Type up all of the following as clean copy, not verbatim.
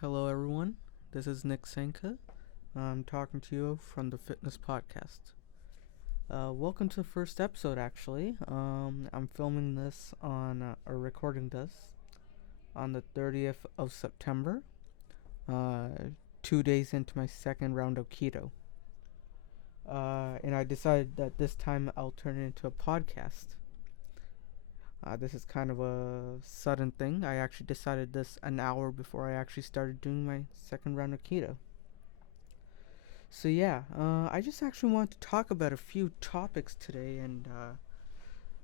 Hello, everyone. This is Nick Sanka. I'm talking to you from the Fitness Podcast. Welcome to the first episode, actually. I'm filming this or recording this on the 30th of September, uh, 2 days into my second round of keto. And I decided that this time I'll turn it into a podcast. This is kind of a sudden thing. I actually decided this an hour before I actually started doing my second round of keto. So yeah, I just actually want to talk about a few topics today and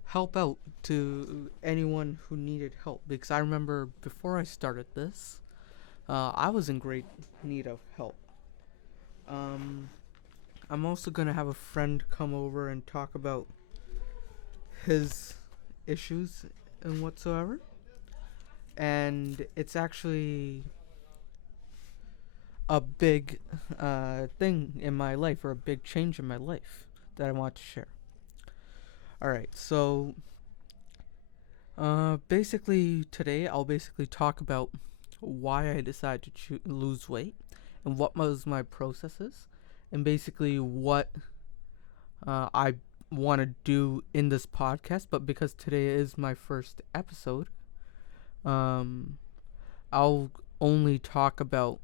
help out to anyone who needed help because I remember before I started this, I was in great need of help. Um, I'm also gonna have a friend come over and talk about his issues and whatsoever, and it's actually a big thing in my life or a big change in my life that I want to share. All right, so basically today I'll basically talk about why I decided to lose weight and what was my processes, and basically what I want to do in this podcast. But because today is my first episode, um, I'll only talk about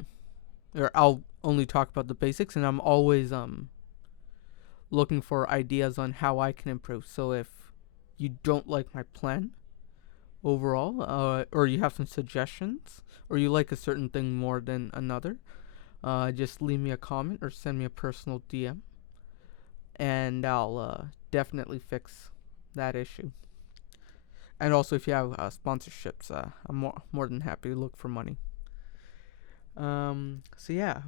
I'll only talk about the basics, and I'm always looking for ideas on how I can improve. So if you don't like my plan overall, or you have some suggestions, or you like a certain thing more than another, just leave me a comment or send me a personal DM, and I'll definitely fix that issue. And also, if you have sponsorships, I'm more than happy to look for money. So yeah,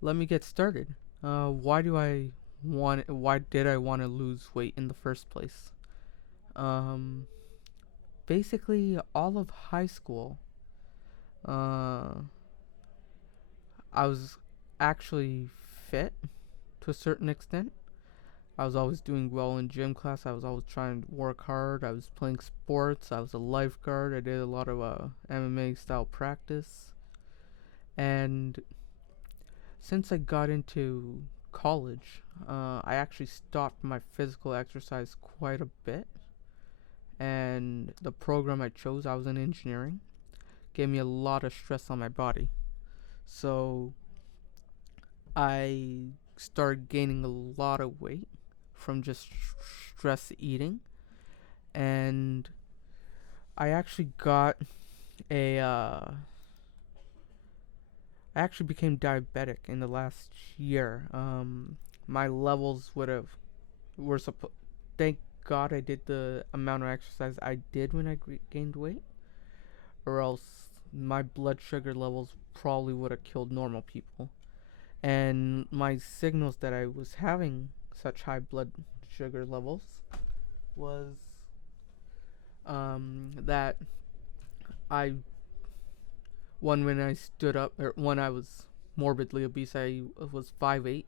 let me get started. Why do I want? Why did I want to lose weight in the first place? Um, Basically, all of high school, uh, I was actually fit to a certain extent. I was always doing well in gym class. I was always trying to work hard. I was playing sports. I was a lifeguard. I did a lot of MMA style practice. And since I got into college, I actually stopped my physical exercise quite a bit. And the program I chose, I was in engineering, gave me a lot of stress on my body. So I started gaining a lot of weight from just stress eating, and I actually got a I actually became diabetic in the last year. My levels would have were supposed. Thank God I did the amount of exercise I did when I gained weight, or else my blood sugar levels probably would have killed normal people. And my signals that I was having such high blood sugar levels was that I when I stood up, or when I was morbidly obese, I was 5'8",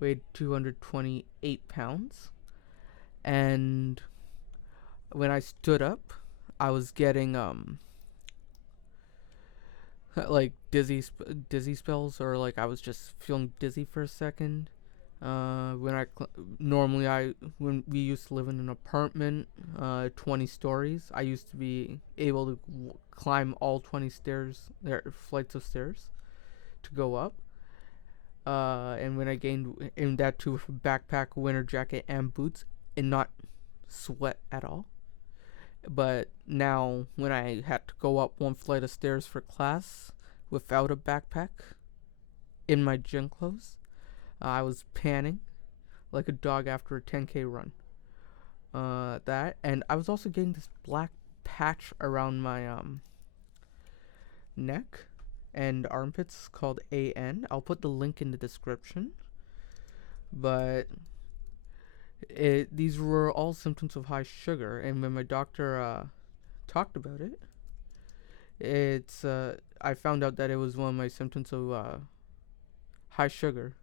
weighed 228 pounds, and when I stood up, I was getting like dizzy spells, or like I was just feeling dizzy for a second. When normally when we used to live in an apartment, 20 stories, I used to be able to climb all 20 flights of stairs to go up. And when I gained in that too, with a backpack, winter jacket, and boots, and not sweat at all. But now, when I had to go up one flight of stairs for class without a backpack in my gym clothes, I was panting like a dog after a 10K run. That, and I was also getting this black patch around my neck and armpits called AN. I'll put the link in the description. But these were all symptoms of high sugar, and when my doctor talked about it, I found out that it was one of my symptoms of high sugar.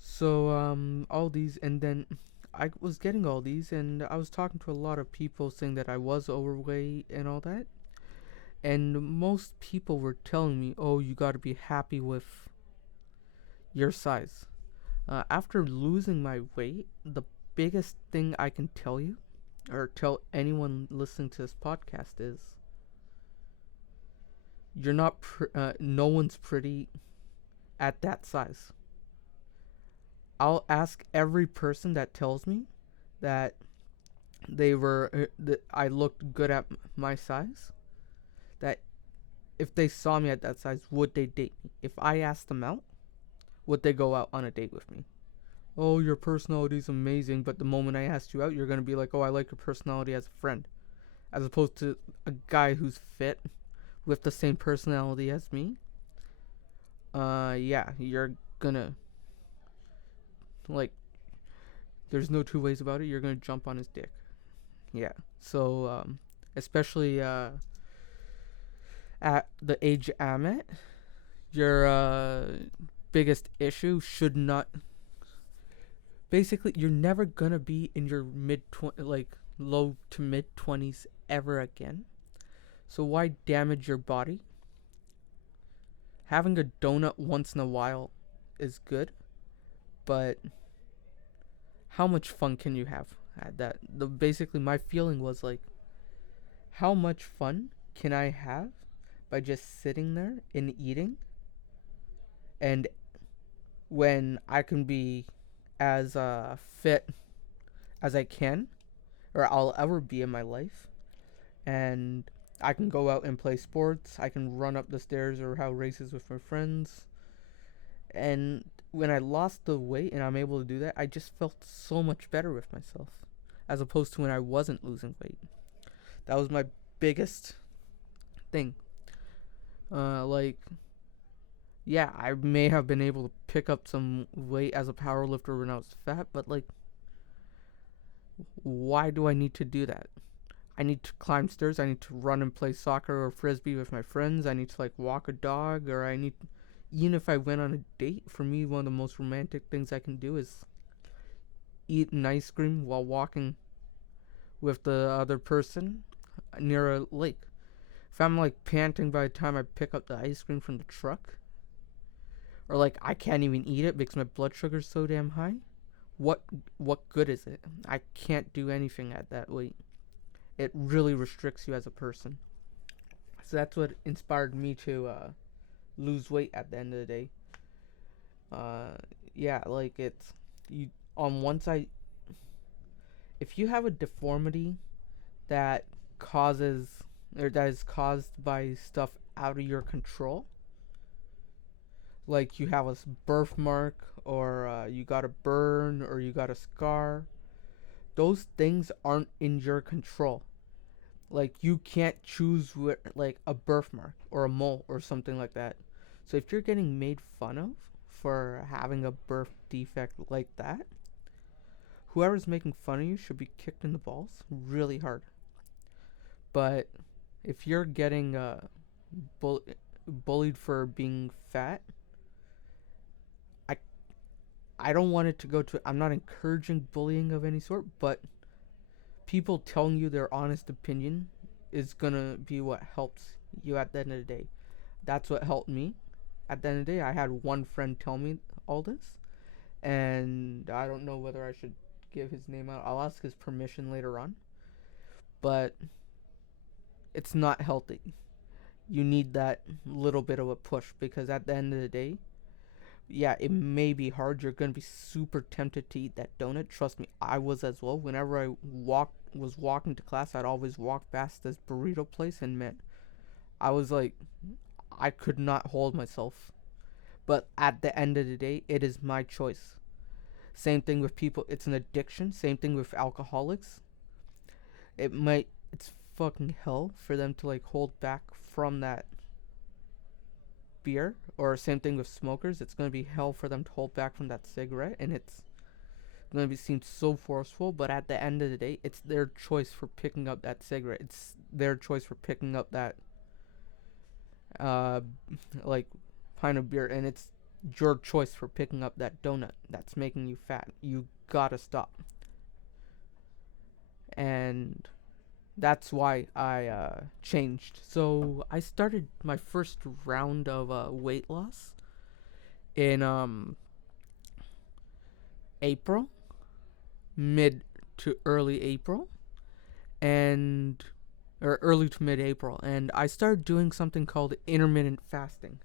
So all these, and then I was getting all these, and I was talking to a lot of people saying that I was overweight and all that. And most people were telling me, oh, you gotta be happy with your size. After losing my weight, the biggest thing I can tell you, or tell anyone listening to this podcast, is you're not, no one's pretty at that size. I'll ask every person that tells me that that I looked good at my size, that if they saw me at that size, would they date me? If I asked them out, would they go out on a date with me? Oh, your personality's amazing, but the moment I asked you out, you're gonna be like, oh, I like your personality as a friend, as opposed to a guy who's fit with the same personality as me. Yeah, you're gonna like. There's no two ways about it. You're gonna jump on his dick. Yeah. So, especially at the age I'm at, your biggest issue should not. Basically, you're never gonna be in your low to mid 20s ever again. So why damage your body? Having a donut once in a while is good, but how much fun can you have at that? Basically, my feeling was like, how much fun can I have by just sitting there and eating? And when I can be as fit as I can, or I'll ever be in my life, and I can go out and play sports, I can run up the stairs or have races with my friends, and when I lost the weight and I'm able to do that, I just felt so much better with myself, as opposed to when I wasn't losing weight. That was my biggest thing. Like, yeah, I may have been able to pick up some weight as a power lifter when I was fat, but like, why do I need to do that? I need to climb stairs, I need to run and play soccer or frisbee with my friends, I need to like walk a dog, or I need, even if I went on a date, for me, one of the most romantic things I can do is eat an ice cream while walking with the other person near a lake. If I'm like panting by the time I pick up the ice cream from the truck, or like I can't even eat it because my blood sugar's so damn high, what good is it? I can't do anything at that weight. It really restricts you as a person. So that's what inspired me to lose weight at the end of the day. Uh, yeah, like it's you on one side. If you have a deformity that causes or that is caused by stuff out of your control, like you have a birthmark, or you got a burn, or you got a scar, those things aren't in your control. Like you can't choose like a birthmark or a mole or something like that. So if you're getting made fun of for having a birth defect like that, whoever's making fun of you should be kicked in the balls really hard. But if you're getting bull- bullied for being fat, I I don't want it to go to. I'm not encouraging bullying of any sort, but people telling you their honest opinion is gonna be what helps you at the end of the day. That's what helped me. At the end of the day, I had one friend tell me all this, and I don't know whether I should give his name out. I'll ask his permission later on, but it's not healthy. You need that little bit of a push, because at the end of the day, yeah, it may be hard. You're gonna be super tempted to eat that donut. Trust me, I was as well. Whenever I was walking to class, I'd always walk past this burrito place, and man, I was like, I could not hold myself. But at the end of the day, it is my choice. Same thing with people. It's an addiction. Same thing with alcoholics. It's fucking hell for them to like hold back from that beer. Or same thing with smokers. It's gonna be hell for them to hold back from that cigarette, and it's gonna be seem so forceful. But at the end of the day, it's their choice for picking up that cigarette. It's their choice for picking up that uh like pint of beer, and it's your choice for picking up that donut that's making you fat. You gotta stop. And That's why I changed. So I started my first round of weight loss in April, mid to early April, and or early to mid April, and I started doing something called intermittent fasting.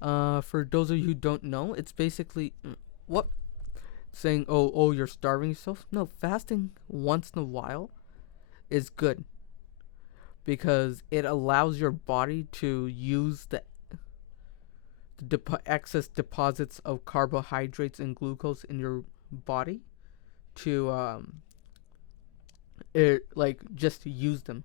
For those of you who don't know, it's basically what saying, oh, you're starving yourself. No, fasting once in a while is good because it allows your body to use the excess deposits of carbohydrates and glucose in your body to like just use them,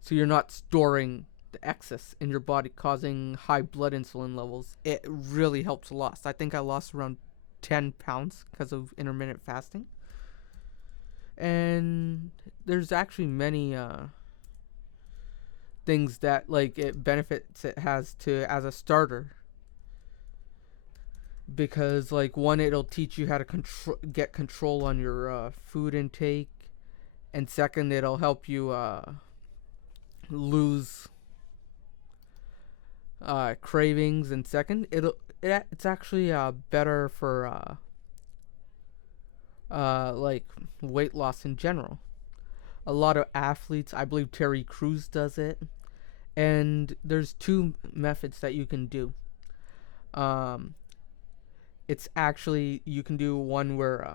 so you're not storing the excess in your body, causing high blood insulin levels. It really helps a lot. I think I lost around 10 pounds because of intermittent fasting. And there's actually many things that like it benefits it has to as a starter, because like one, it'll teach you how to get control on your food intake, and second, it'll help you lose cravings, and second, it's actually better for like weight loss in general. A lot of athletes, I believe Terry Crews does it, and there's two methods that you can do. Um, it's actually, you can do one where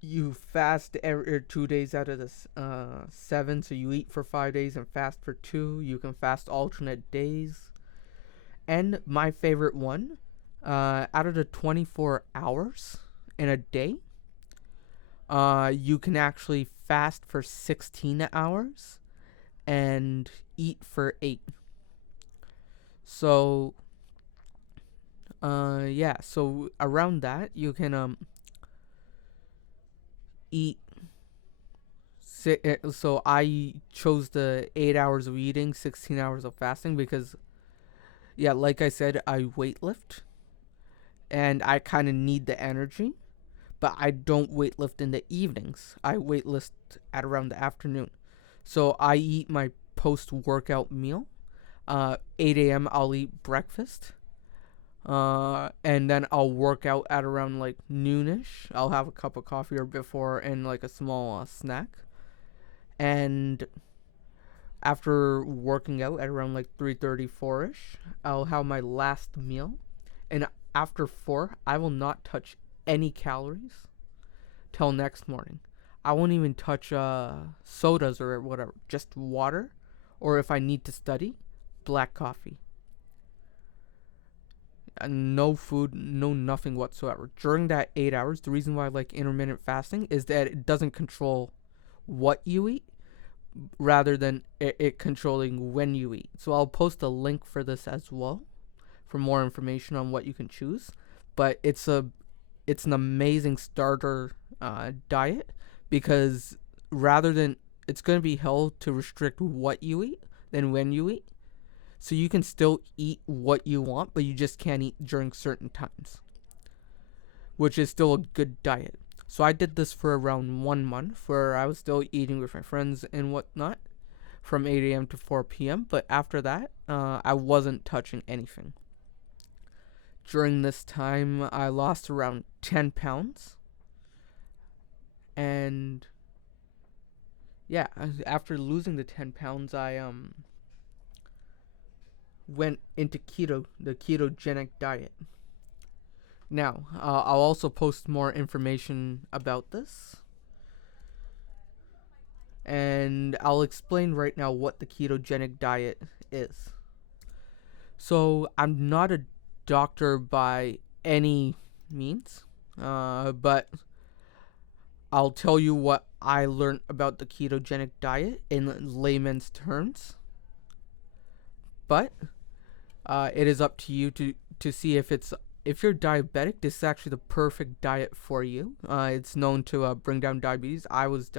you fast every 2 days out of the 7, so you eat for 5 days and fast for 2. You can fast alternate days. And my favorite one, out of the 24 hours in a day, you can actually fast for 16 hours and eat for 8. So, yeah, so around that, you can eat. So I chose the 8 hours of eating, 16 hours of fasting because, yeah, like I said, I weightlift and I kind of need the energy, but I don't weightlift in the evenings. I weightlift at around the afternoon. So I eat my post-workout meal. 8 a.m. I'll eat breakfast. And then I'll work out at around like noonish. I'll have a cup of coffee or before and like a small snack. And after working out at around like 3:30, 4ish, I'll have my last meal. And after 4, I will not touch any calories till next morning. I won't even touch sodas or whatever, just water, or if I need to study, black coffee. And no food, no nothing whatsoever. During that 8 hours, the reason why I like intermittent fasting is that it doesn't control what you eat, rather than it controlling when you eat. So I'll post a link for this as well for more information on what you can choose. But it's an amazing starter diet, because rather than, it's going to be held to restrict what you eat than when you eat. So you can still eat what you want, but you just can't eat during certain times, which is still a good diet. So I did this for around 1 month, where I was still eating with my friends and whatnot from 8 a.m. to 4 p.m. But after that, I wasn't touching anything. During this time, I lost around 10 pounds. And yeah, after losing the 10 pounds, I went into the ketogenic diet. Now, I'll also post more information about this. And I'll explain right now what the ketogenic diet is. So, I'm not a doctor by any means, but I'll tell you what I learned about the ketogenic diet in layman's terms. But it is up to you to see if you're diabetic, this is actually the perfect diet for you. It's known to bring down diabetes. I was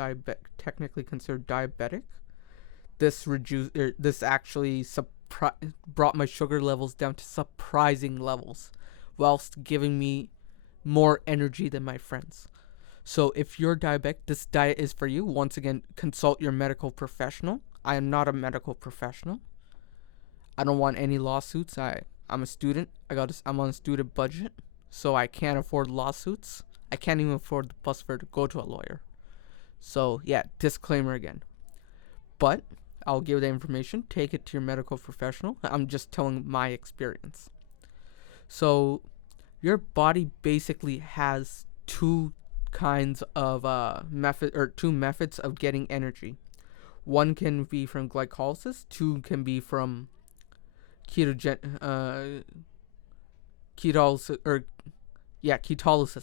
technically considered diabetic. This actually brought my sugar levels down to surprising levels, whilst giving me more energy than my friends. So if you're diabetic, this diet is for you. Once again, consult your medical professional. I am not a medical professional. I don't want any lawsuits. I'm a student. I'm on a student budget, so I can't afford lawsuits. I can't even afford the bus fare to go to a lawyer. So yeah, disclaimer again. But I'll give the information. Take it to your medical professional. I'm just telling my experience. So your body basically has two kinds of two methods of getting energy. One can be from glycolysis. Two can be from ketolysis,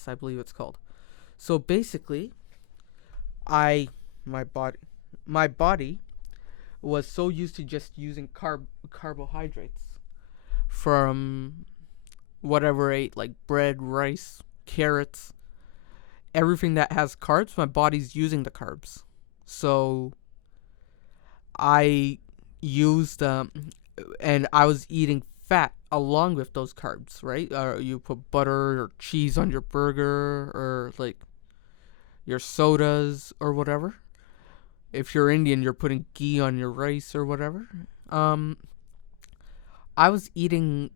I believe it's called. So basically, my body was so used to just using carbohydrates from whatever I ate, like bread, rice, carrots, everything that has carbs. My body's using the carbs, so I used and I was eating fat along with those carbs, right? You put butter or cheese on your burger, or like your sodas or whatever. If you're Indian, you're putting ghee on your rice or whatever. I was eating.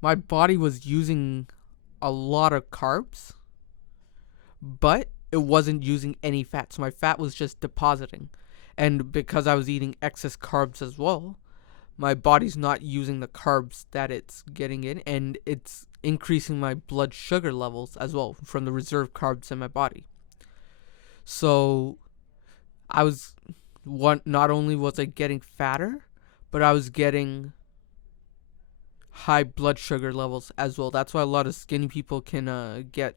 My body was using a lot of carbs, but it wasn't using any fat. So my fat was just depositing. And because I was eating excess carbs as well, my body's not using the carbs that it's getting in, and it's increasing my blood sugar levels as well from the reserve carbs in my body. So not only was I getting fatter, but I was getting high blood sugar levels as well. That's why a lot of skinny people can get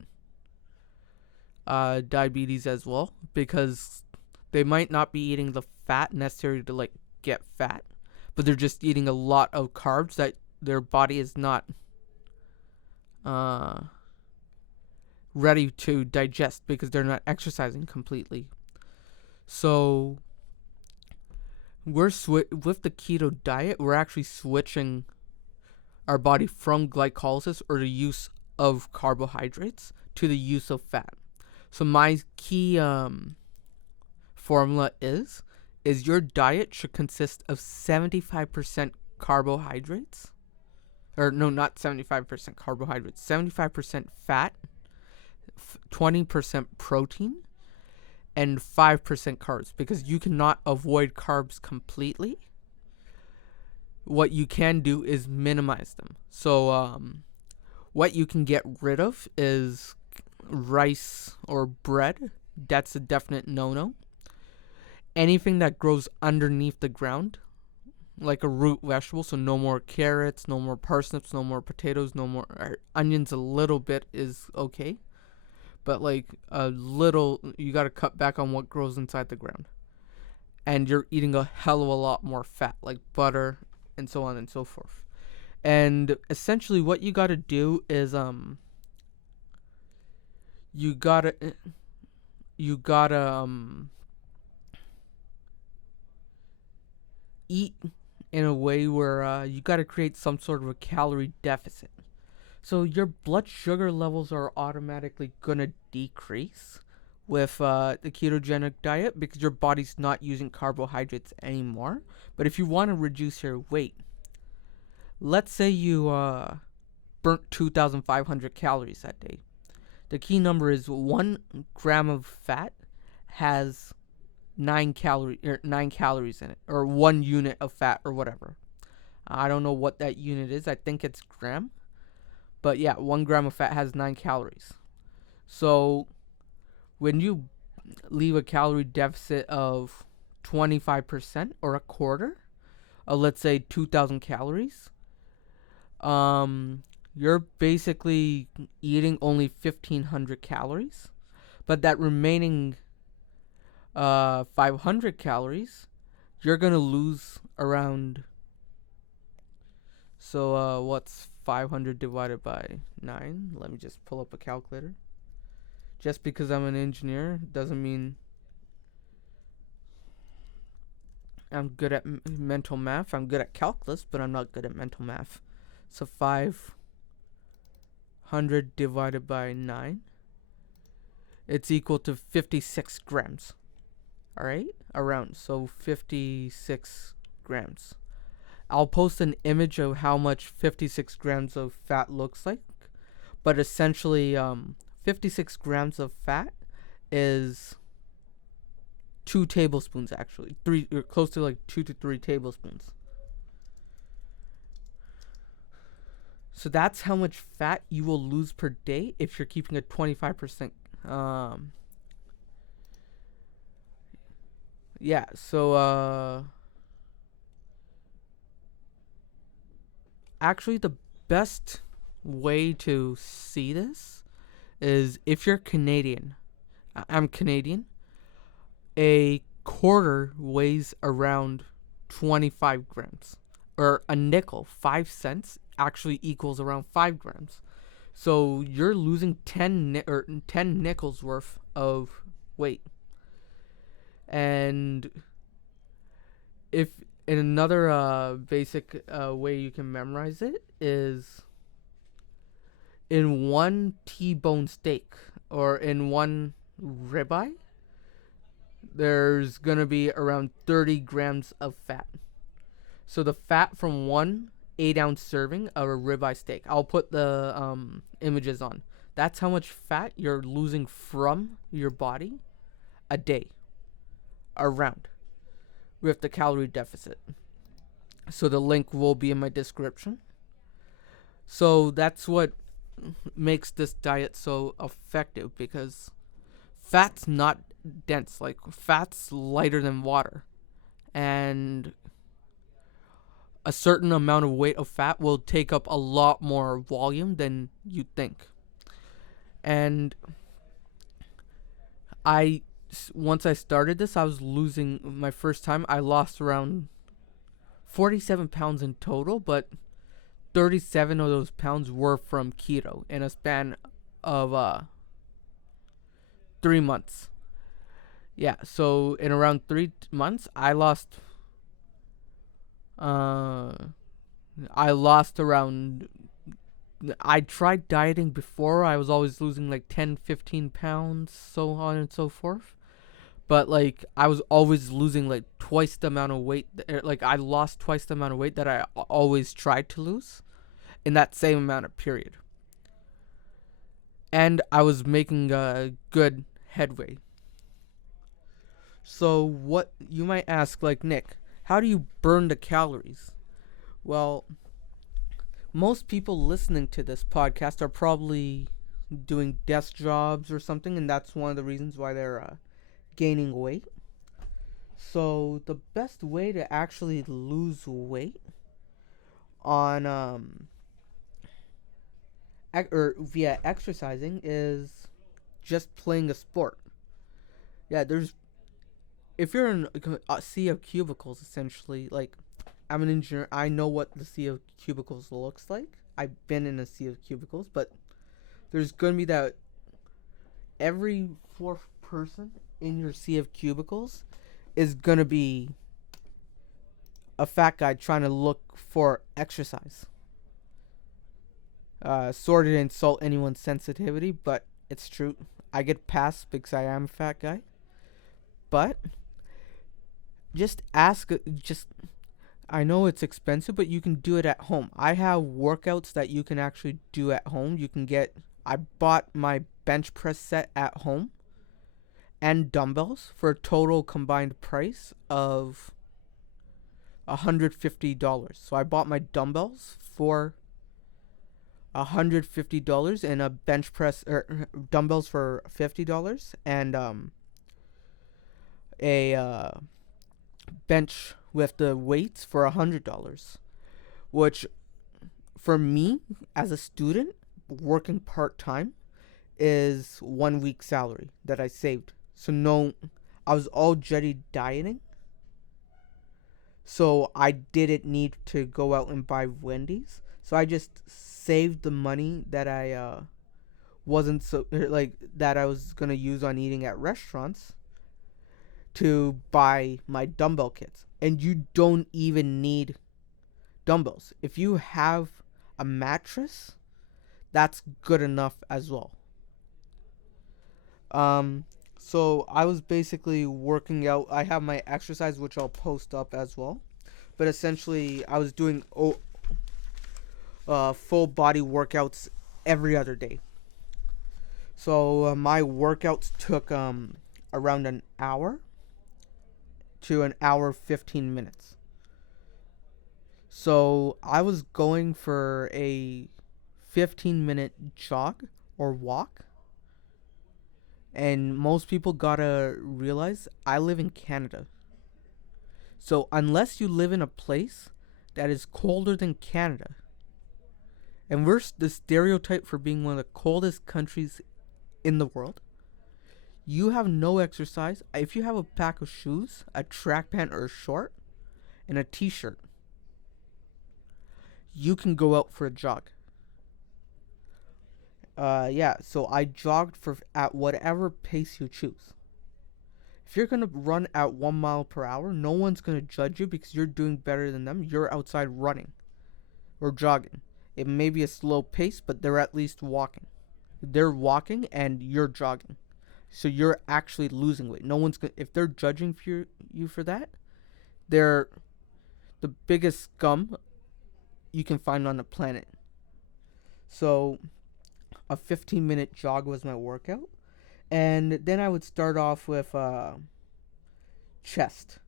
diabetes as well, because they might not be eating the fat necessary to like get fat, but they're just eating a lot of carbs that their body is not ready to digest because they're not exercising completely. So with the keto diet, we're actually switching our body from glycolysis, or the use of carbohydrates, to the use of fat. So my key formula is your diet should consist of 75% carbohydrates. Or no, not 75% carbohydrates. 75% fat, 20% protein, and 5% carbs, because you cannot avoid carbs completely. What you can do is minimize them. So what you can get rid of is rice or bread. That's a definite no-no. Anything that grows underneath the ground, like a root vegetable, so no more carrots, no more parsnips, no more potatoes, no more onions. A little bit is okay, but like a little, you got to cut back on what grows inside the ground. And you're eating a hell of a lot more fat, like butter and so on and so forth. And essentially what you got to do is you gotta eat in a way where you gotta create some sort of a calorie deficit. So your blood sugar levels are automatically gonna decrease with the ketogenic diet, because your body's not using carbohydrates anymore. But if you want to reduce your weight, let's say you burnt 2,500 calories that day. The key number is 1 gram of fat has 9 calories in it, or 1 unit of fat, or whatever. I don't know what that unit is. I think it's gram. But yeah, 1 gram of fat has 9 calories. So when you leave a calorie deficit of 25%, or a quarter of, let's say, 2,000 calories, you're basically eating only 1,500 calories. But that remaining 500 calories, you're going to lose around... So what's 500 divided by 9? Let me just pull up a calculator. Just because I'm an engineer doesn't mean I'm good at mental math. I'm good at calculus, but I'm not good at mental math. So 500 divided by 9 it's equal to 56 grams. All right, around, so 56 grams. I'll post an image of how much 56 grams of fat looks like, but essentially 56 grams of fat is 2 tablespoons, actually, three, or close to like 2 to 3 tablespoons. So that's how much fat you will lose per day if you're keeping a 25%. Yeah, so actually the best way to see this is if you're Canadian. I'm Canadian. A quarter weighs around 25 grams. Or a nickel, 5 cents, actually equals around 5 grams. So you're losing 10 nickels worth of weight. And if in another basic way you can memorize it is in one T-bone steak or in one ribeye, there's gonna be around 30 grams of fat. So the fat from one 8-ounce serving of a ribeye steak, I'll put the images on. That's how much fat you're losing from your body a day, around, with the calorie deficit. So the link will be in my description. So that's what makes this diet so effective, because fat's not dense. Like, fat's lighter than water, and a certain amount of weight of fat will take up a lot more volume than you think. And once I started this, I was losing, my first time I lost around 47 pounds in total, but 37 of those pounds were from keto in a span of 3 months. Yeah, so in around 3 months, I lost around. I tried dieting before. I was always losing like 10, 15 pounds, so on and so forth. But like, I was always losing like twice the amount of weight. Like, I lost twice the amount of weight that I always tried to lose in that same amount of period. And I was making good headway. So what you might ask, like, Nick, how do you burn the calories? Well, most people listening to this podcast are probably doing desk jobs or something, and that's one of the reasons why they're gaining weight. So the best way to actually lose weight on or via exercising is just playing a sport. Yeah, there's, if you're in a sea of cubicles, essentially, like, I'm an engineer, I know what the sea of cubicles looks like. I've been in a sea of cubicles, but there's gonna be that every fourth person in your sea of cubicles is gonna be a fat guy trying to look for exercise. Sorry to insult anyone's sensitivity, but it's true. I get passed because I am a fat guy. But just ask, I know it's expensive, but you can do it at home. I have workouts that you can actually do at home. I bought my bench press set at home and dumbbells for a total combined price of $150. So I bought my dumbbells for $150 and a bench press, or dumbbells for $50, and a bench with the weights for $100, which for me as a student working part-time is 1 week salary that I saved. So no, I was already dieting, so I didn't need to go out and buy Wendy's. So I just saved the money that I wasn't so like that I was gonna use on eating at restaurants to buy my dumbbell kits. And you don't even need dumbbells. If you have a mattress, that's good enough as well. Um, so I was basically working out. I have my exercise, which I'll post up as well. But essentially, I was doing full body workouts every other day. So my workouts took around an hour to an hour 15 minutes. So I was going for a 15-minute jog or walk. And most people gotta realize I live in Canada. So unless you live in a place that is colder than Canada, and we're the stereotype for being one of the coldest countries in the world, you have no exercise. If you have a pack of shoes, a track pant or a short, and a t-shirt, you can go out for a jog. Yeah, so I jogged for at whatever pace you choose. If you're gonna run at 1 mile per hour, no one's gonna judge you because you're doing better than them. You're outside running or jogging. It may be a slow pace, but they're at least walking. They're walking and you're jogging, so you're actually losing weight. No one's gonna, if they're judging you for that, they're the biggest scum you can find on the planet. So a 15-minute jog was my workout, and then I would start off with chest.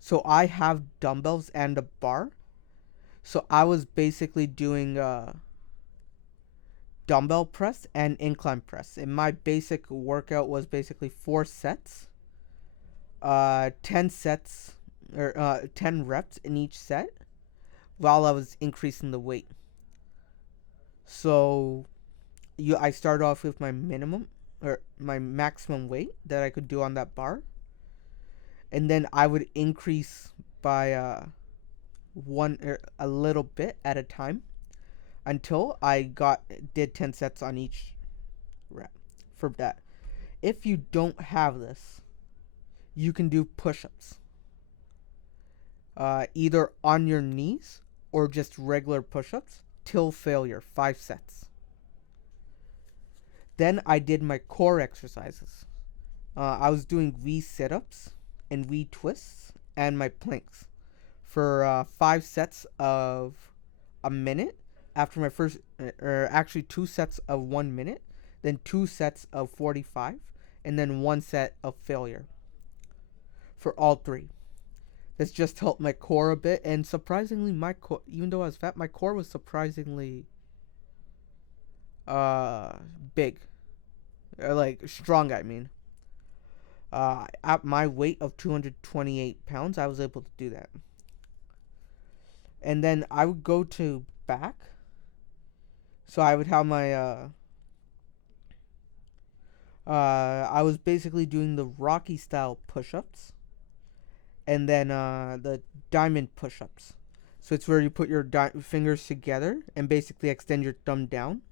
So I have dumbbells and a bar. So I was basically doing dumbbell press and incline press. And my basic workout was basically 4 sets, 10 sets, or 10 reps in each set while I was increasing the weight. So I start off with my minimum or my maximum weight that I could do on that bar, and then I would increase by one a little bit at a time until I did 10 sets on each rep for that. If you don't have this, you can do push-ups, either on your knees or just regular push-ups till failure, 5 sets. Then I did my core exercises. I was doing V sit-ups and V twists and my planks for 5 sets of a minute. After my first, or actually 2 sets of 1 minute, then 2 sets of 45, and then 1 set of failure for all three. This just helped my core a bit, and surprisingly, my core, even though I was fat, my core was surprisingly big, like strong. I mean, at my weight of 228 pounds, I was able to do that. And then I would go to back. So I would have my I was basically doing the Rocky style push-ups, and then the diamond push-ups. So it's where you put your fingers together and basically extend your thumb down,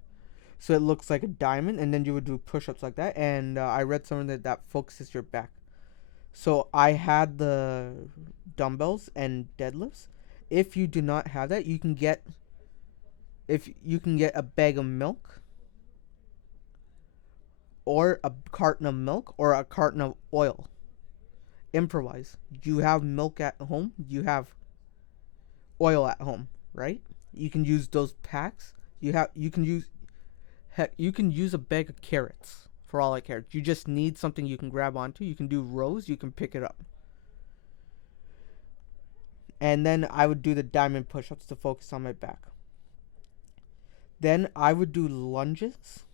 so it looks like a diamond, and then you would do push-ups like that. And I read somewhere that focuses your back. So I had the dumbbells and deadlifts. If you do not have that, you can get a bag of milk or a carton of milk or a carton of oil. Improvise. You have milk at home, you have oil at home, right? You can use those packs. You can use a bag of carrots for all I care. You just need something you can grab onto. You can do rows, you can pick it up. And then I would do the diamond push-ups to focus on my back. Then I would do lunges,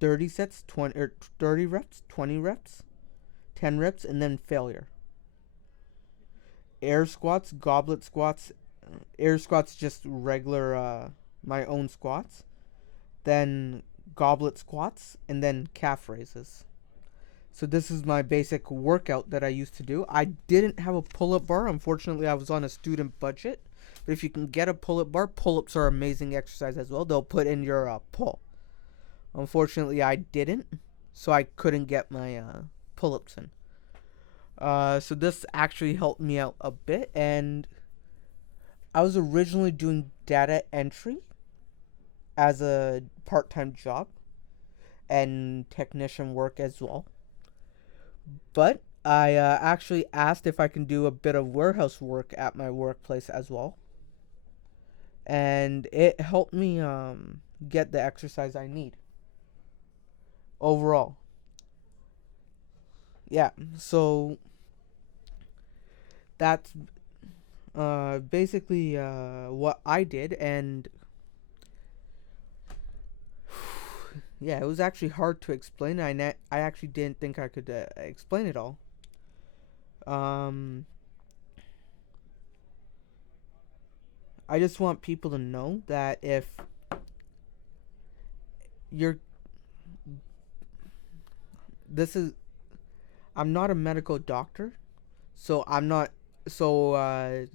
30 sets, 20 or 30 reps, 20 reps, 10 reps, and then failure. Air squats, goblet squats, air squats just regular my own squats, then goblet squats, and then calf raises. So this is my basic workout that I used to do. I didn't have a pull-up bar. Unfortunately, I was on a student budget. But if you can get a pull-up bar, pull-ups are amazing exercise as well. They'll put in your pull. Unfortunately, I didn't, so I couldn't get my pull-ups in. So this actually helped me out a bit, and I was originally doing data entry as a part-time job, and technician work as well. But I actually asked if I can do a bit of warehouse work at my workplace as well, and it helped me get the exercise I need overall. Yeah, so that's basically what I did, and yeah, it was actually hard to explain. I actually didn't think I could explain it all. Um, I just want people to know that if you're this is I'm not a medical doctor, so I'm not so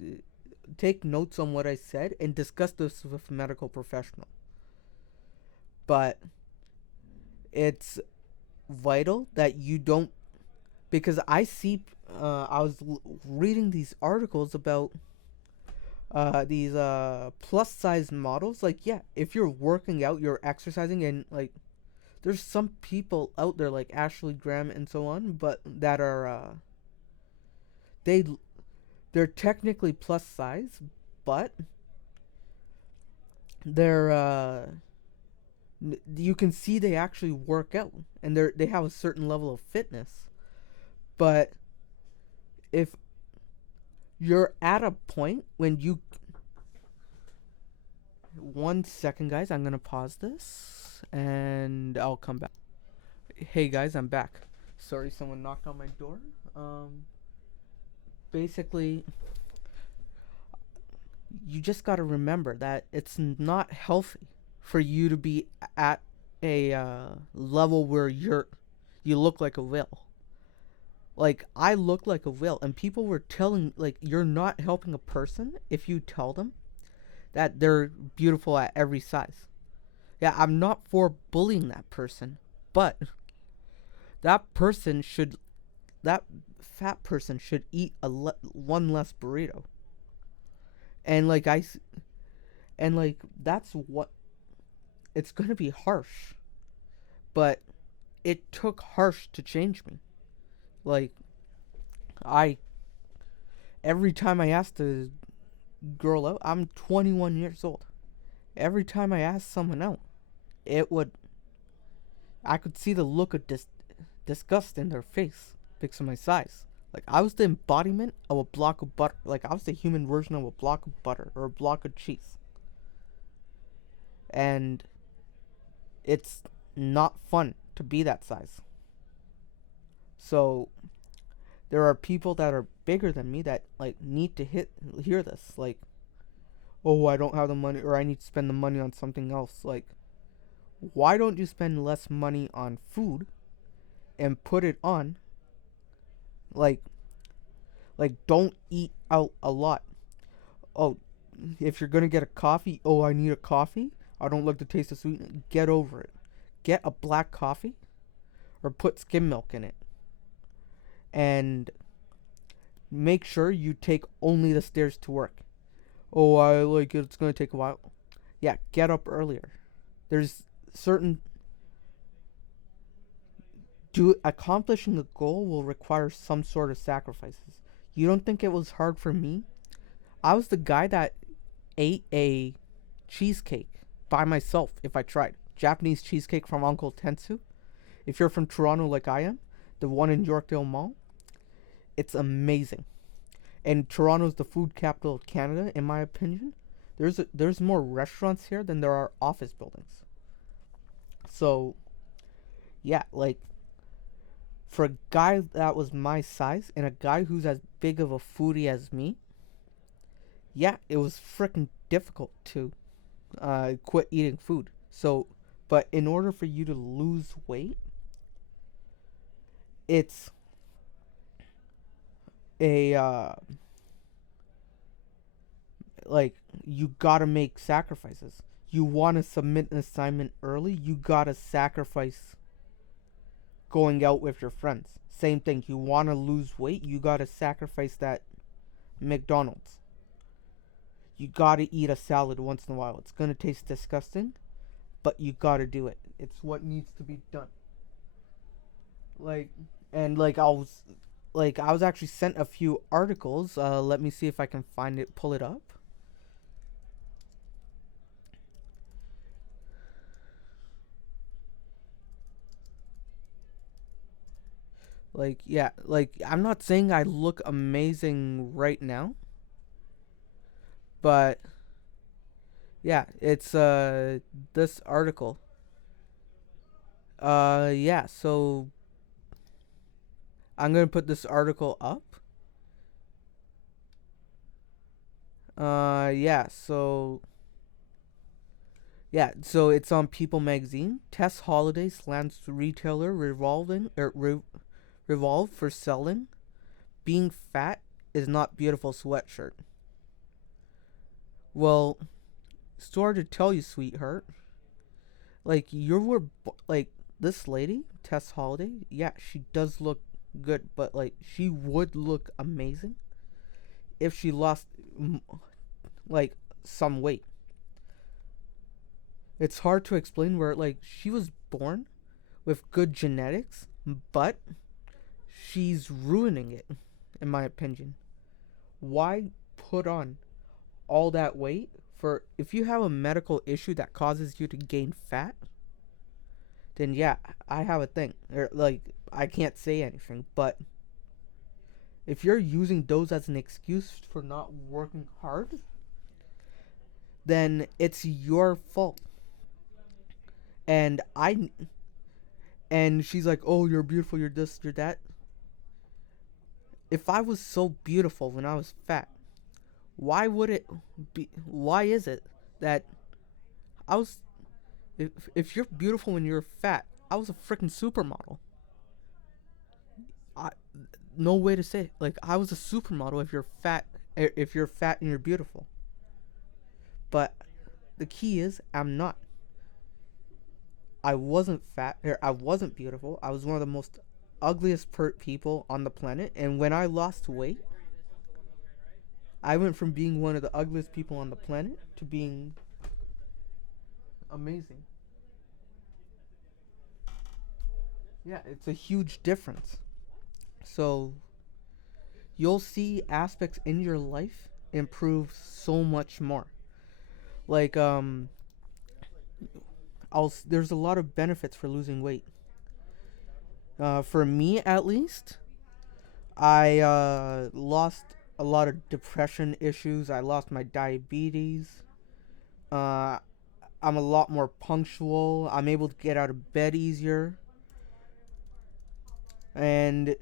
take notes on what I said and discuss this with a medical professional. But it's vital that you don't, because I was reading these articles about these plus size models. Like, yeah, if you're working out, you're exercising, and like there's some people out there like Ashley Graham and so on, but that are they they're technically plus size, but they're you can see they actually work out, and they have a certain level of fitness. But if you're at a point when you, one second guys, I'm gonna pause this and I'll come back. Hey guys, I'm back. Sorry, someone knocked on my door. Basically, you just got to remember that it's not healthy for you to be at a level where you look like a whale. Like, I look like a whale, and people were telling, like, you're not helping a person if you tell them that they're beautiful at every size. Yeah, I'm not for bullying that person, but that person should that fat person should eat one less burrito. And like and like that's what, it's going to be harsh, but it took harsh to change me. Like, I every time I asked a girl out, I'm 21 years old. Every time I asked someone out, it would I could see the look of disgust in their face because of my size. Like, I was the embodiment of a block of butter. Like, I was the human version of a block of butter or a block of cheese. And it's not fun to be that size. So there are people that are bigger than me that like need to hear this. Like, oh, I don't have the money, or I need to spend the money on something else. Like, why don't you spend less money on food and put it on, like don't eat out a lot. Oh, if you're gonna get a coffee, oh, I need a coffee, I don't like the taste of sweet. Get over it. Get a black coffee or put skim milk in it, and make sure you take only the stairs to work. Oh, I like it, it's gonna take a while. Yeah, get up earlier. There's certain do accomplishing a goal will require some sort of sacrifices. You don't think it was hard for me? I was the guy that ate a cheesecake by myself if I tried. Japanese cheesecake from Uncle Tensu. If you're from Toronto like I am, the one in Yorkdale Mall, it's amazing. And Toronto's the food capital of Canada, in my opinion. There's more restaurants here than there are office buildings. So, yeah, like, for a guy that was my size and a guy who's as big of a foodie as me, yeah, it was freaking difficult to quit eating food. So, but in order for you to lose weight, it's a like, you gotta make sacrifices. You want to submit an assignment early, you gotta sacrifice going out with your friends. Same thing. You want to lose weight, you gotta sacrifice that McDonald's. You gotta eat a salad once in a while. It's gonna taste disgusting, but you gotta do it. It's what needs to be done. Like, and I was actually sent a few articles. Let me see if I can find it, pull it up. Like, yeah, like I'm not saying I look amazing right now, but yeah, it's this article. Yeah, so I'm going to put this article up. Yeah, so it's on People magazine. Tess Holiday slams retailer Revolve for selling being fat is not beautiful sweatshirt. Well, sorry to tell you, sweetheart. Like you were like this lady, Tess Holiday. Yeah, she does look good, but like she would look amazing if she lost like some weight. It's hard to explain where like she was born with good genetics, but she's ruining it, in my opinion. Why put on all that weight for if you have a medical issue that causes you to gain fat? Then yeah, I have a thing. Or like I can't say anything, but if you're using those as an excuse for not working hard, then it's your fault. And I and she's like, "Oh, you're beautiful, you're this, you're that." If I was so beautiful when I was fat, why would it be? Why is it that I was? If you're beautiful when you're fat, I was a freaking supermodel. I no way to say it. Like I was a supermodel if you're fat. If you're fat and you're beautiful, but the key is I'm not. I wasn't fat. Or I wasn't beautiful. I was one of the most ugliest people on the planet. And when I lost weight, I went from being one of the ugliest people on the planet to being amazing. Yeah, it's a huge difference. So you'll see aspects in your life improve so much more. Like there's a lot of benefits for losing weight. For me at least, I lost a lot of depression issues. I lost my diabetes. Uh, I'm a lot more punctual. I'm able to get out of bed easier. And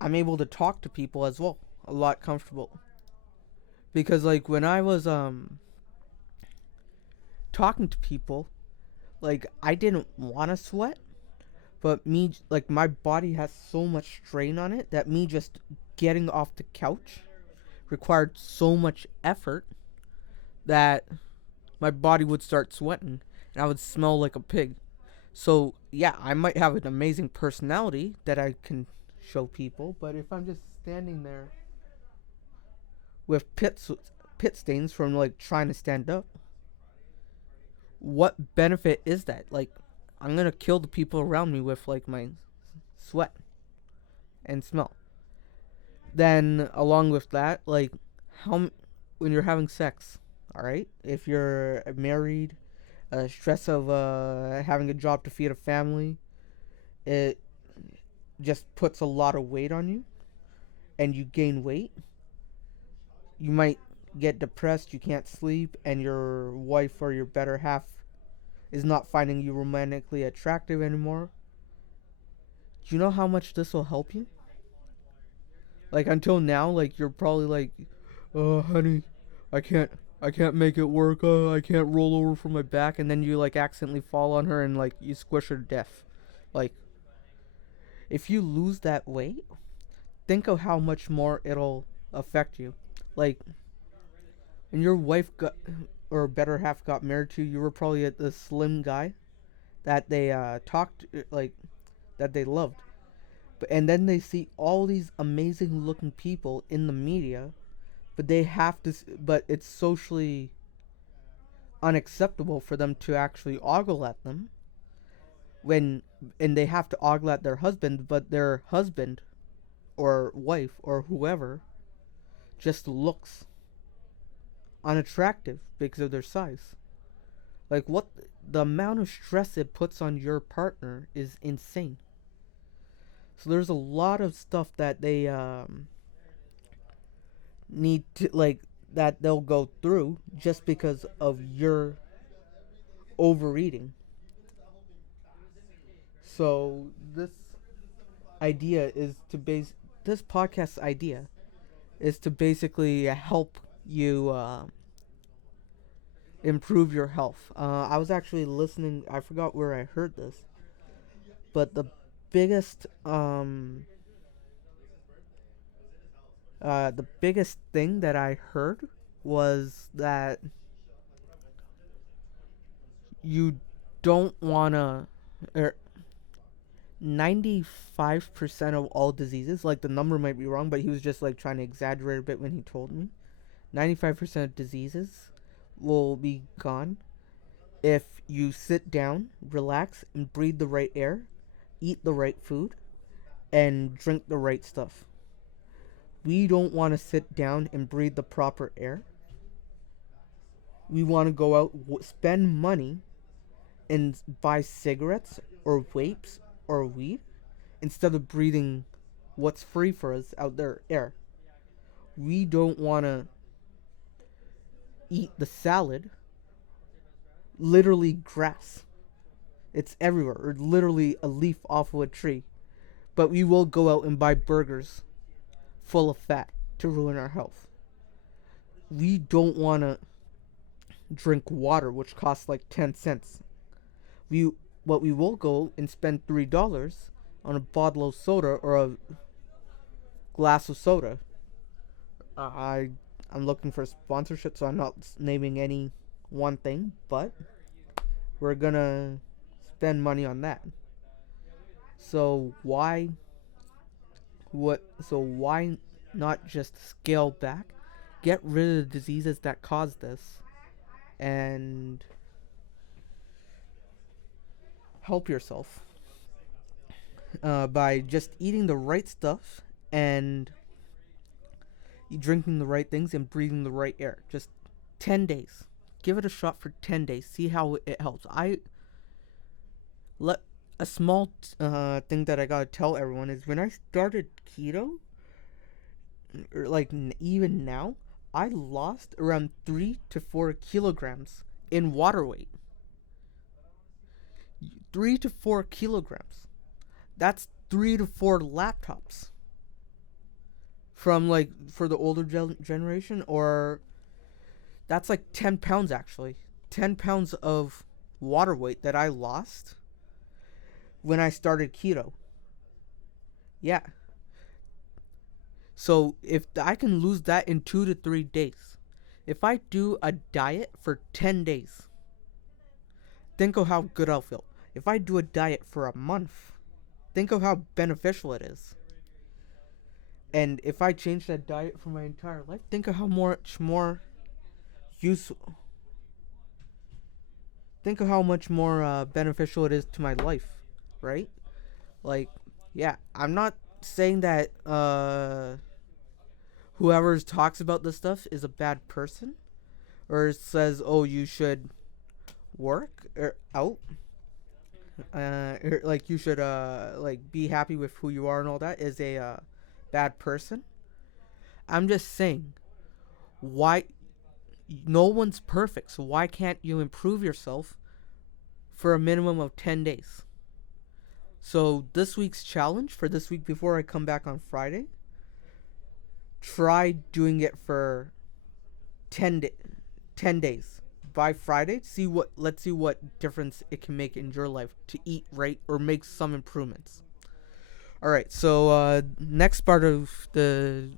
I'm able to talk to people as well. A lot comfortable. Because like when I was talking to people, like I didn't want to sweat, but me like my body has so much strain on it that me just getting off the couch required so much effort that my body would start sweating and I would smell like a pig. So, yeah, I might have an amazing personality that I can show people, but if I'm just standing there with pit stains from like trying to stand up, what benefit is that? Like I'm going to kill the people around me with like my sweat and smell. Then along with that, like how when you're having sex, all right? If you're married, stress of having a job to feed a family, it just puts a lot of weight on you, and you gain weight. You might get depressed, you can't sleep, and your wife or your better half is not finding you romantically attractive anymore. Do you know how much this will help you? Like until now, like you're probably like, "Oh, honey, I can't I can't make it work. I can't roll over from my back," and then you like accidentally fall on her and like you squish her to death. Like if you lose that weight, think of how much more it'll affect you. Like when your wife got or better half got married to, you were probably the slim guy that they talked like that they loved. But and then they see all these amazing looking people in the media, but they have to but it's socially unacceptable for them to actually ogle at them. when and they have to ogle at their husband, but their husband or wife or whoever just looks unattractive because of their size. Like, what the amount of stress it puts on your partner is insane. So there's a lot of stuff that they need to, like, that they'll go through just because of your overeating. So idea is to base this podcast idea is to basically help you improve your health. I was actually listening. I forgot where I heard this, but biggest um the biggest thing that I heard was that you don't wanna, or 95% of all diseases, like the number might be wrong, but he was just like trying to exaggerate a bit when he told me. 95% of diseases will be gone if you sit down, relax, and breathe the right air, eat the right food, and drink the right stuff. We don't want to sit down and breathe the proper air. We want to go out, spend money, and buy cigarettes or vapes or weed instead of breathing what's free for us out there, air. We don't want to eat the salad, literally grass. It's everywhere, or literally a leaf off of a tree. But we will go out and buy burgers full of fat to ruin our health. We don't want to drink water, which costs like 10 cents. We will go and spend $3 on a bottle of soda or a glass of soda. I'm looking for sponsorship, so I'm not naming any one thing, but we're gonna spend money on that. So why not just scale back, get rid of the diseases that cause this, and help yourself by just eating the right stuff and drinking the right things and breathing the right air. Just 10 days. Give it a shot for 10 days. See how it helps. A small thing that I gotta tell everyone is when I started keto, or like even now, I lost around 3 to 4 kilograms in water weight. 3 to 4 kilograms. That's 3 to 4 laptops. From like for the older generation, or that's like 10 pounds actually. 10 pounds of water weight that I lost when I started keto. Yeah. So if I can lose that in 2 to 3 days, if I do a diet for 10 days, think of how good I'll feel. If I do a diet for a month, think of how beneficial it is. And if I change that diet for my entire life, think of how much more useful. Think of how much more beneficial it is to my life, right? Like, yeah, I'm not saying that whoever talks about this stuff is a bad person, or says, oh, you should work or out, or like you should like be happy with who you are and all that, is a bad person. I'm just saying, why no one's perfect, so why can't you improve yourself for a minimum of 10 days? So this week's challenge for this week before I come back on Friday, try doing it for 10 days. By Friday, let's see what difference it can make in your life to eat right or make some improvements. All right, so next part of the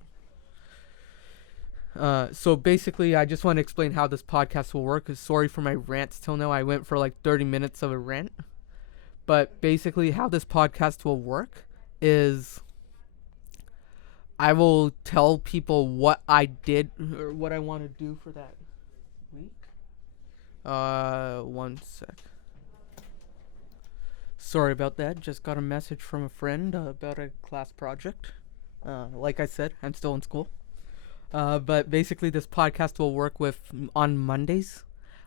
so basically, I just want to explain how this podcast will work. Sorry for my rants till now. I went for like 30 minutes of a rant. But basically, how this podcast will work is I will tell people what I did or what I want to do for that week. One sec. Sorry about that. Just got a message from a friend about a class project. Like I said, I'm still in school. But basically, this podcast will work with on Mondays.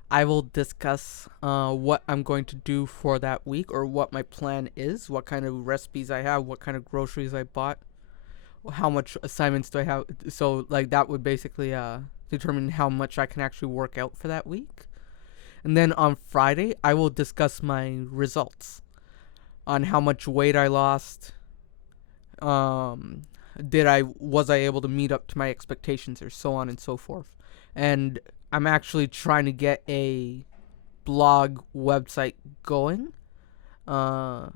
I will discuss what I'm going to do for that week or what my plan is, what kind of recipes I have, what kind of groceries I bought, how much assignments do I have. So, like, that would basically determine how much I can actually work out for that week. And then on Friday, I will discuss my results on how much weight I lost. Was I able to meet up to my expectations, or so on and so forth. And I'm actually trying to get a blog website going. I'll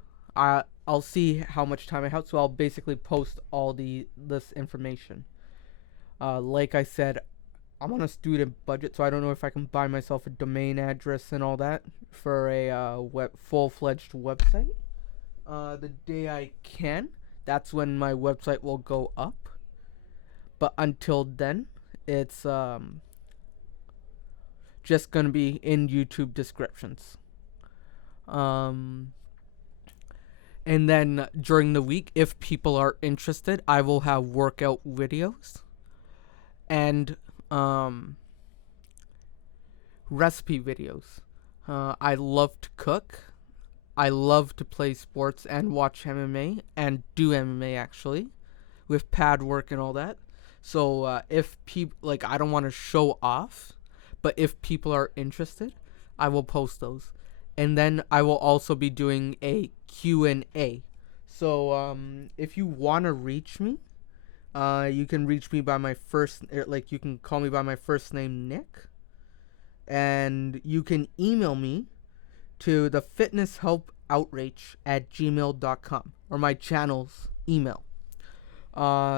see how much time I have, so I'll basically post all this information. Like I said, I'm on a student budget, so I don't know if I can buy myself a domain address and all that for a full-fledged website. The day I can, that's when my website will go up. But until then, it's just gonna be in YouTube descriptions. And then during the week, if people are interested, I will have workout videos and recipe videos. I love to cook. I love to play sports and watch MMA and do MMA actually, with pad work and all that. So if people I don't want to show off, but if people are interested, I will post those, and then I will also be doing a Q&A. So if you want to reach me, you can reach me by my you can call me by my first name, Nick, and you can email me to the fitnesshelpoutreach@gmail.com, or my channel's email.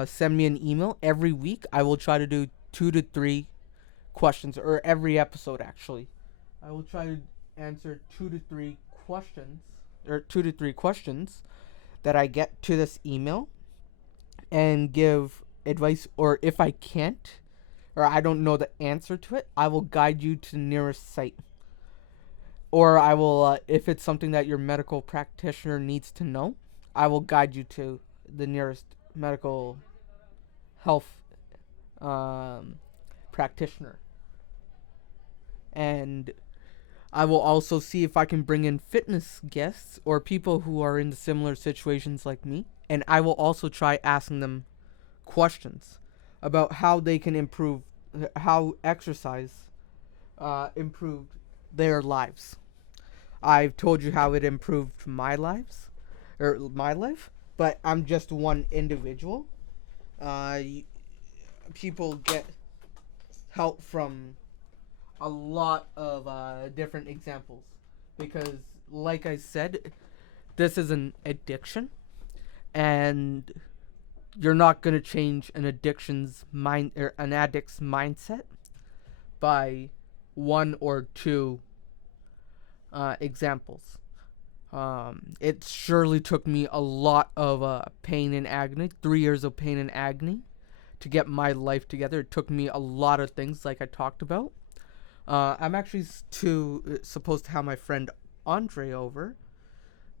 Send me an email every week. I will try to do 2 to 3 questions, or every episode actually. I will try to answer 2 to 3 questions, that I get to this email, and give advice, or if I can't, or I don't know the answer to it, I will guide you to the nearest site. Or I will, if it's something that your medical practitioner needs to know, I will guide you to the nearest medical health practitioner. And I will also see if I can bring in fitness guests or people who are in similar situations like me. And I will also try asking them questions about how they can improve, how exercise improved their lives. I've told you how it improved my life, but I'm just one individual. People get help from a lot of different examples, because, like I said, this is an addiction, and you're not gonna change an addict's mindset by 1 or 2 examples. It surely took me a lot of pain and agony, 3 years of pain and agony, to get my life together. It took me a lot of things, like I talked about. I'm actually supposed to have my friend Andre over.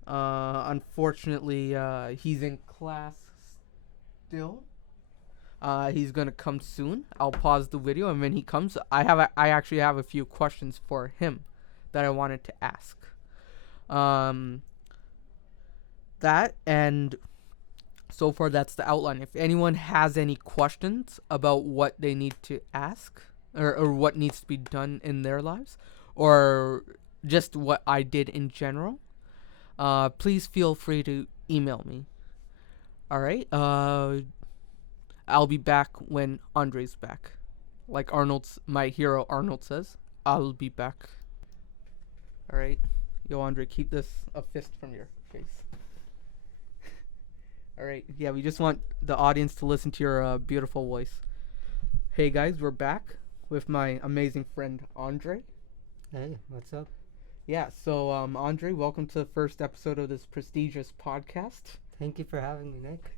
Unfortunately, he's in class still. He's gonna come soon. I'll pause the video, and when he comes, I actually have a few questions for him that I wanted to ask. That, and so far that's the outline. If anyone has any questions about what they need to ask, or what needs to be done in their lives, or just what I did in general, please feel free to email me. Alright, I'll be back when Andre's back. Like my hero Arnold says, I'll be back. Alright, yo Andre, keep this a fist from your face. Alright, yeah, we just want the audience to listen to your beautiful voice. Hey guys, we're back with my amazing friend Andre. Hey, what's up? Yeah, so Andre, welcome to the first episode of this prestigious podcast. Thank you for having me, Nick.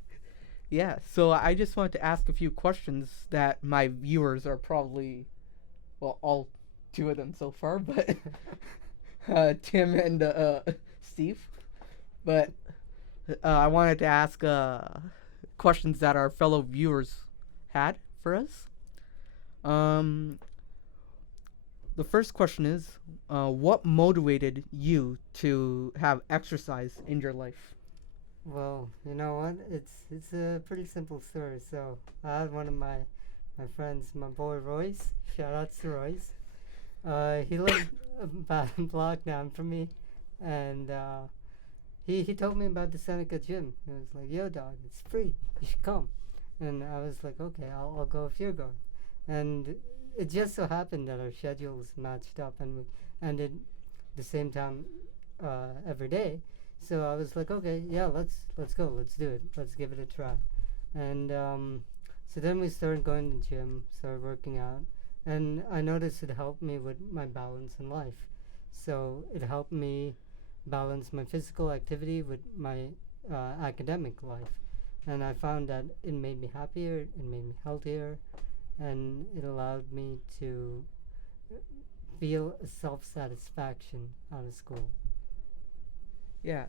Yeah, so I just wanted to ask a few questions that my viewers are probably, well, all 2 of them so far, but Tim and Steve But I wanted to ask questions that our fellow viewers had for us. Um, the first question is, what motivated you to have exercise in your life? Well, you know what? It's a pretty simple story. So I had one of my friends, my boy Royce. Shout out to Royce. He lived about a block down from me, and he told me about the Seneca gym. He was like, "Yo, dog, it's free. You should come." And I was like, "Okay, I'll go if you're going." And it just so happened that our schedules matched up, and we ended the same time every day. So I was like, "Okay, yeah, let's go. Let's do it. Let's give it a try." And so then we started going to the gym, started working out, and I noticed it helped me with my balance in life. So it helped me balance my physical activity with my academic life, and I found that it made me happier, it made me healthier, and it allowed me to feel a self-satisfaction out of school. Yeah.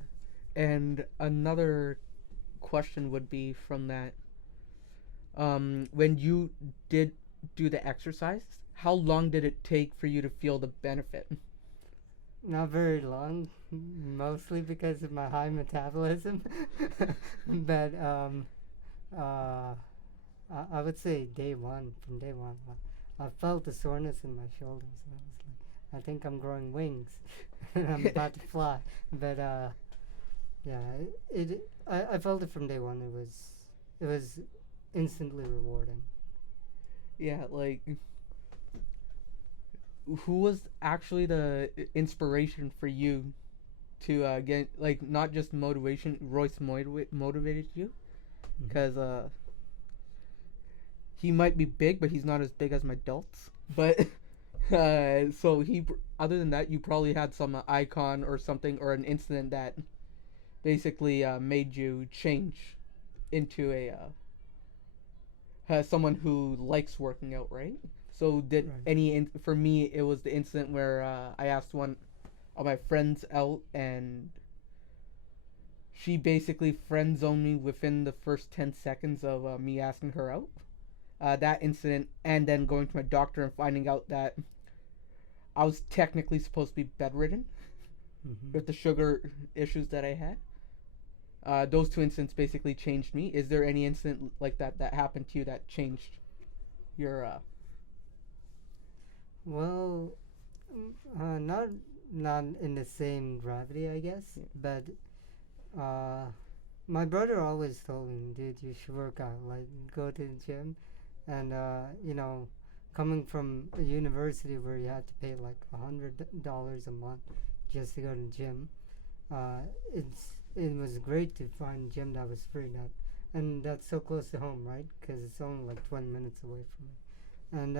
And another question would be from that, when you did do the exercise, how long did it take for you to feel the benefit? Not very long, mostly because of my high metabolism. But uh, I would say day one, from day one, I felt the soreness in my shoulders, and I was like, I think I'm growing wings, and I'm about to fly. But yeah, I felt it from day one. It was instantly rewarding. Yeah, like, who was actually the inspiration for you to get, like, not just motivation? Royce motivated you Mhm. because he might be big, but he's not as big as my delts. But so other than that, you probably had some icon or something or an incident that basically made you change into a someone who likes working out, right? So did Right. for me it was the incident where I asked one of my friends out, and she basically friend zoned me within the first 10 seconds of me asking her out. That incident, and then going to my doctor and finding out that I was technically supposed to be bedridden Mm-hmm. with the sugar issues that I had. Those two incidents basically changed me. Is there any incident like that that happened to you that changed your Well, not in the same gravity, I guess. Yeah. But uh, my brother always told me, dude, you should work out, like go to the gym, and coming from a university where you had to pay like $100 a month just to go to the gym, uh, it was great to find a gym that was free, and that's so close to home, right? Because it's only like 20 minutes away from me, and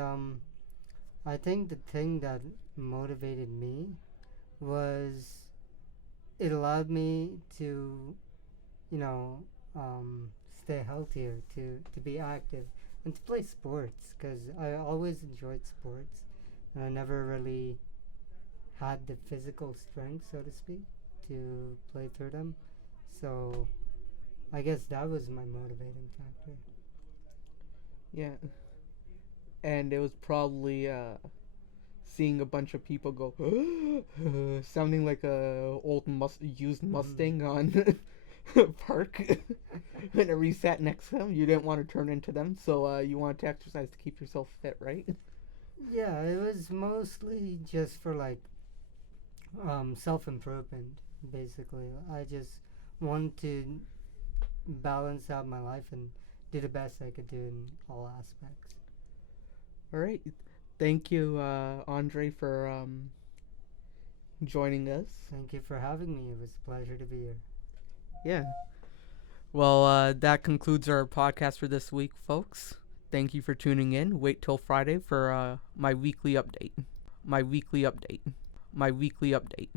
I think the thing that motivated me was it allowed me to, you know, stay healthier, to be active, and to play sports because I always enjoyed sports, and I never really had the physical strength, so to speak, to play through them. So I guess that was my motivating factor. yeah? And it was probably seeing a bunch of people go sounding like a old used Mustang on park. Whenever you sat next to them, you didn't want to turn into them, so you wanted to exercise to keep yourself fit, right? Yeah, it was mostly just for like self improvement, basically. I just wanted to balance out my life and do the best I could do in all aspects. All right. Thank you, Andre, for joining us. Thank you for having me. It was a pleasure to be here. Yeah. Well, that concludes our podcast for this week, folks. Thank you for tuning in. Wait till Friday for my weekly update. My weekly update. My weekly update.